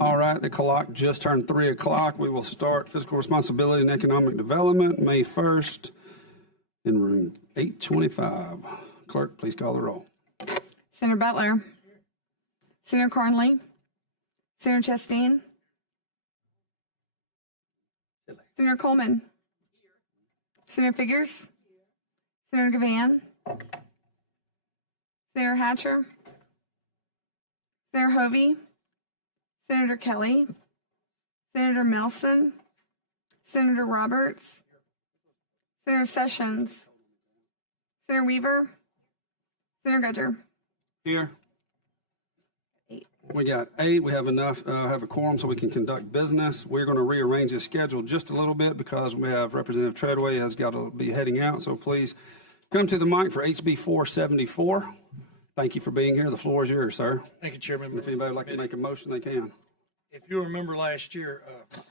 All right, the clock just turned 3 o'clock. We will start fiscal responsibility and economic development, May 1st, in room 825. Clerk, please call the roll. Senator Butler. Senator Carnley. Senator Chastain. Senator Coleman. Senator Figures. Senator Gavan. Senator Hatcher. Senator Hovey. Senator Kelly. Senator Melson. Senator Roberts. Senator Sessions. Senator Weaver. Senator Gudger. Here. 8. We got 8. We have enough, have a quorum so we can conduct business. We're going to rearrange the schedule just a little bit because we have Representative Treadway has got to be heading out. So please come to the mic for HB 474. Thank you for being here. The floor is yours, sir. Thank you, Chairman. If anybody would like to make a motion, they can. If you remember last year,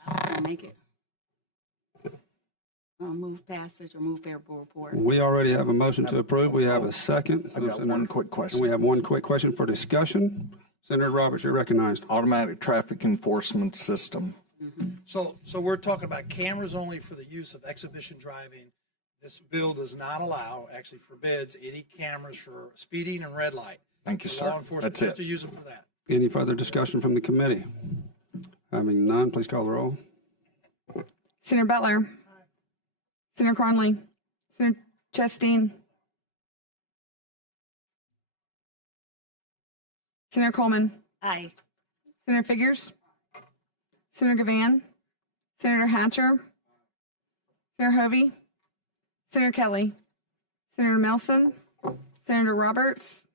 I'll make it. Move passage or move favorable report. We already have a motion to approve. We have a second. I got one quick question. And we have one quick question for discussion. Senator Roberts, you're recognized. Automatic traffic enforcement system. so we're talking about cameras only for the use of exhibition driving. This bill does not allow, actually forbids, any cameras for speeding and red light. Thank you, The sir. law enforcement That's has it. to use them for that. Any further discussion from the committee? Having none, please call the roll. Senator Butler. Senator Carnley. Senator Chastain. Senator Coleman. Aye. Senator Figures. Senator Gavan. Senator Hatcher. Senator Hovey. Senator Kelly. Senator Melson. Senator Roberts.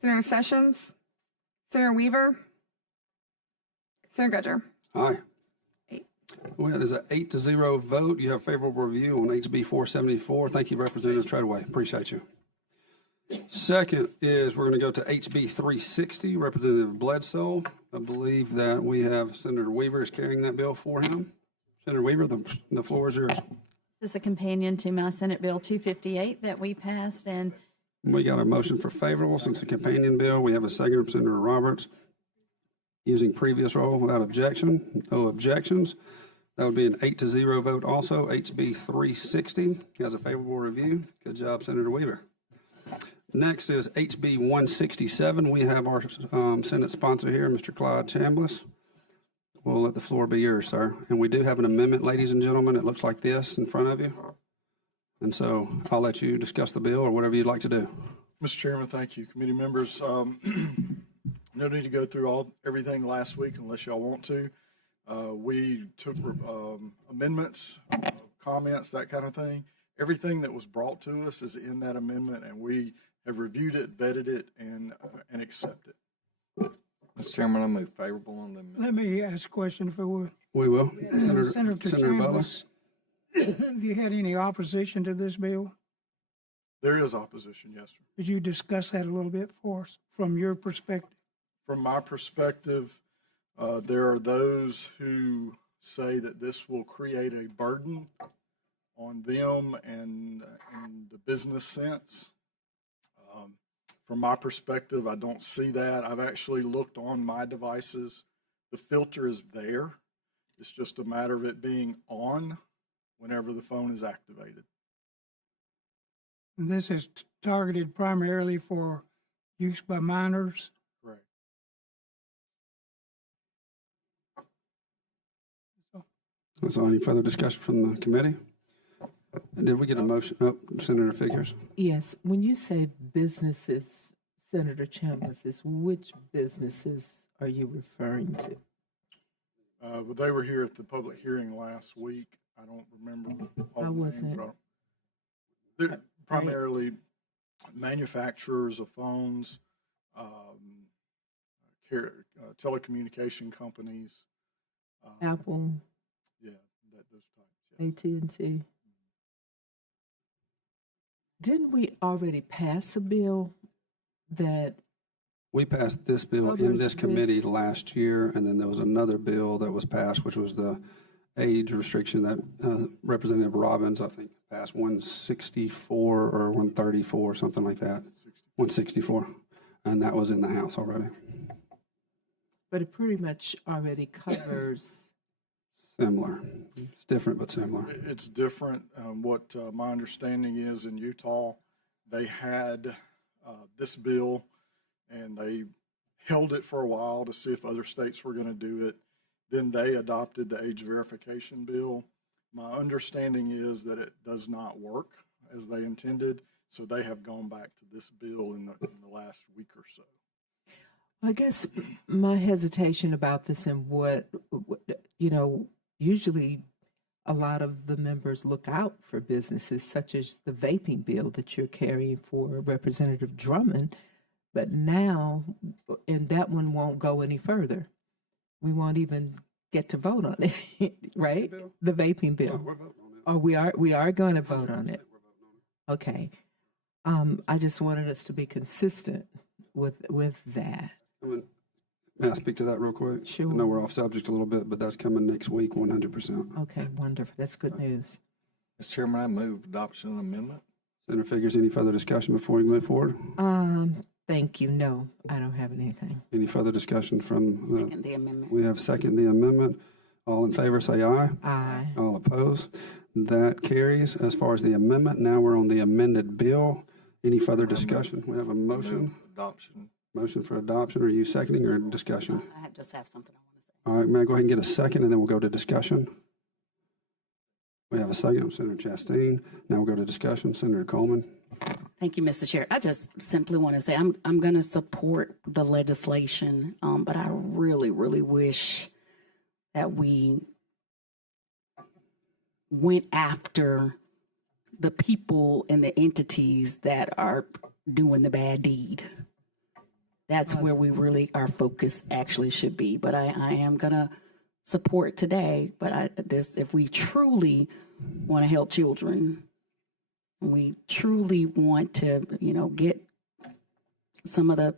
Senator Sessions. Senator Weaver. Senator Gudger. Aye. 8. Well, it is an 8-0 vote. You have favorable review on HB 474. Thank you, Representative Treadway. Appreciate you. Second is we're going to go to HB 360, Representative Bledsoe. I believe that we have Senator Weaver is carrying that bill for him. Senator Weaver, the floor is yours. This is a companion to my Senate Bill 258 that we passed, and We got a motion for favorable since the companion bill. We have a second from Senator Roberts. Using previous roll without objection. No objections. That would be an 8-0 vote also. HB 360 has a favorable review. Good job, Senator Weaver. Next is HB 167. We have our Senate sponsor here, Mr. Clyde Chambliss. We'll let the floor be yours, sir. And we do have an amendment, ladies and gentlemen. It looks like this in front of you. And so I'll let you discuss the bill or whatever you'd like to do. Mr. Chairman, thank you. Committee members, no need to go through everything last week unless y'all want to. We took amendments, comments, that kind of thing. Everything that was brought to us is in that amendment, and we have reviewed it, vetted it, and accept it. Mr. Chairman, I move favorable on the amendment. Let me ask a question if I would. We will. Senator Butler. Chambliss, have you had any opposition to this bill? There is opposition, yes, sir. Could you discuss that a little bit for us from your perspective? From my perspective, there are those who say that this will create a burden on them and in the business sense. From my perspective, I don't see that. I've actually looked on my devices. The filter is there. It's just a matter of it being on whenever the phone is activated. This is targeted primarily for use by minors. Correct. That's all. Any further discussion from the committee? And did we get a motion? Oh, Senator Figures. Yes, when you say businesses, Senator Chambliss, which businesses are you referring to? Well, they were here at the public hearing last week. I don't remember all I the wasn't. names. They're primarily manufacturers of phones, telecommunication companies. Apple, Yeah, those types. Yeah. AT&T. Didn't we already pass a bill that, We passed this bill in Covers this committee this. last year, and then there was another bill that was passed, which was the age restriction that Representative Robbins, I think, passed 164 or 134, something like that. 164. And that was in the House already. But it pretty much already covers. Similar. It's different, but similar. It's different. What my understanding is in Utah, they had this bill and they held it for a while to see if other states were going to do it. Then they adopted the age verification bill. My understanding is that it does not work as they intended, so they have gone back to this bill in the last week or so. I guess my hesitation about this and usually a lot of the members look out for businesses such as the vaping bill that you're carrying for Representative Drummond, but now, and that one won't go any further. We won't even get to vote on it, right? The vaping bill. We're voting on it. Oh, we are going to vote on it. Okay. I just wanted us to be consistent with that. May I speak to that real quick? Sure. I know we're off subject a little bit, but that's coming next week, 100%. Okay, wonderful. That's good news. Mr. Chairman, I move adoption of the amendment. Senator Figures, any further discussion before we move forward? Thank you. No, I don't have anything. Any further discussion from Second the amendment. we have second the amendment. All in favor, say aye. Aye. All opposed? That carries. As far as the amendment, now we're on the amended bill. Any further discussion? We have a motion. Move adoption. Motion for adoption. Are you seconding or discussion? I just have something I want to say. All right, may I go ahead and get a second, and then we'll go to discussion? We have a second, Senator Chastain. Now we'll go to discussion. Senator Coleman. Thank you, Mr. Chair. I just simply want to say I'm going to support the legislation, but I really, really wish that we went after the people and the entities that are doing the bad deed. That's where we really, our focus actually should be. But I am going to support today, but if we truly want to help children, we truly want to, get some of the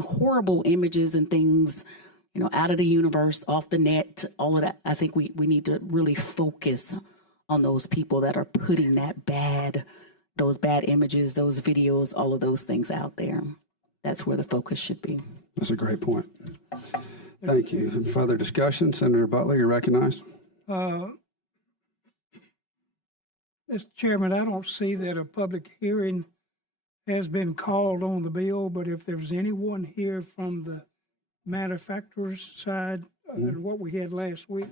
horrible images and things, out of the universe, off the net, all of that. I think we need to really focus on those people that are putting those bad images, those videos, all of those things out there. That's where the focus should be. That's a great point. Thank you. Some further discussion? Senator Butler, you're recognized. Mr. Chairman, I don't see that a public hearing has been called on the bill, but if there's anyone here from the manufacturer's side other than what we had last week.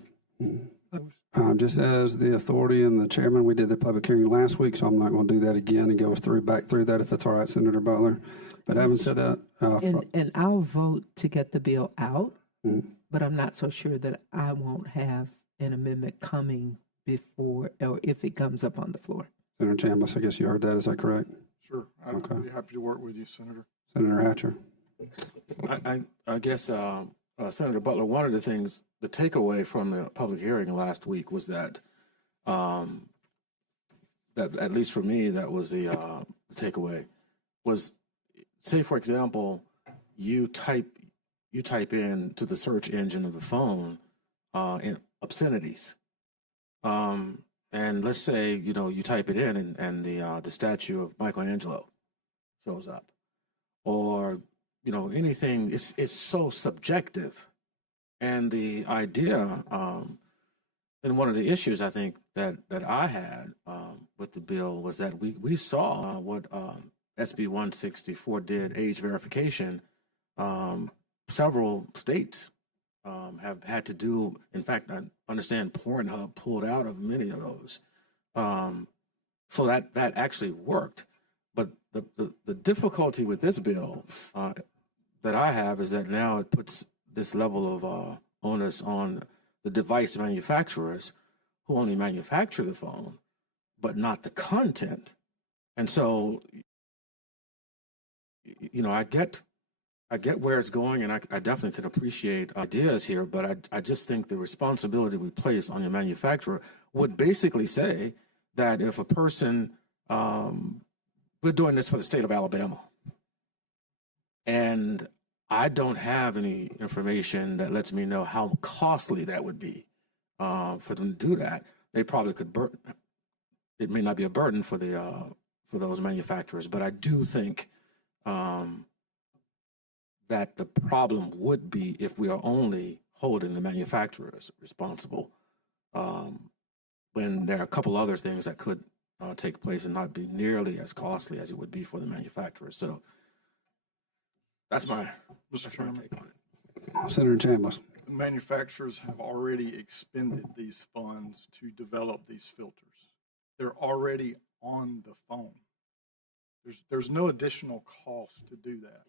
Just as the authority and the chairman, we did the public hearing last week, so I'm not going to do that again and go back through that if that's all right, Senator Butler. But having said that, And I'll vote to get the bill out, but I'm not so sure that I won't have an amendment coming before, or if it comes up on the floor. Senator Chambliss, I guess you heard that. Is that correct? Sure. I'd Okay. be happy to work with you, Senator. Senator Hatcher. I guess, Senator Butler, one of the things, the takeaway from the public hearing last week was that, that at least for me, that was the takeaway, was, say, for example, you type in to the search engine of the phone in obscenities. And let's say, you type it in and the statue of Michelangelo shows up. Or, anything, it's so subjective. And the idea, and one of the issues I think that I had with the bill was that we saw what SB 164 did, age verification. Several states have had to do, in fact, I understand Pornhub pulled out of many of those. So that actually worked. But the difficulty with this bill that I have is that now it puts this level of onus on the device manufacturers who only manufacture the phone, but not the content. And so, I get where it's going, and I definitely can appreciate ideas here, but I just think the responsibility we place on the manufacturer would basically say that if a person, we're doing this for the state of Alabama, and I don't have any information that lets me know how costly that would be for them to do that. They probably could it may not be a burden for those manufacturers, but I do think that the problem would be if we are only holding the manufacturers responsible, when there are a couple other things that could take place and not be nearly as costly as it would be for the manufacturers. So that's my take on it. Senator Chambliss. Manufacturers have already expended these funds to develop these filters. They're already on the phone. There's no additional cost to do that.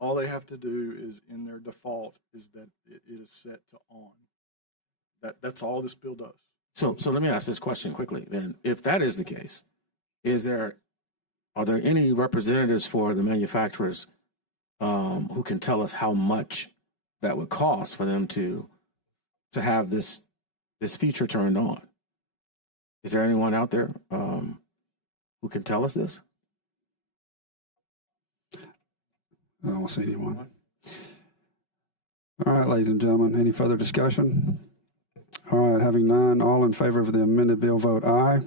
All they have to do is, in their default, is that it is set to on. That's all this bill does. So let me ask this question quickly. Then, if that is the case, are there any representatives for the manufacturers who can tell us how much that would cost for them to have this feature turned on? Is there anyone out there who can tell us this? I don't see anyone. All right, ladies and gentlemen, any further discussion? All right, having none, all in favor of the amended bill, vote aye.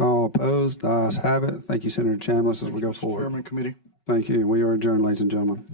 All opposed, the ayes have it. Thank you, Senator Chambliss, as we go forward. Chairman, committee. Thank you. We are adjourned, ladies and gentlemen.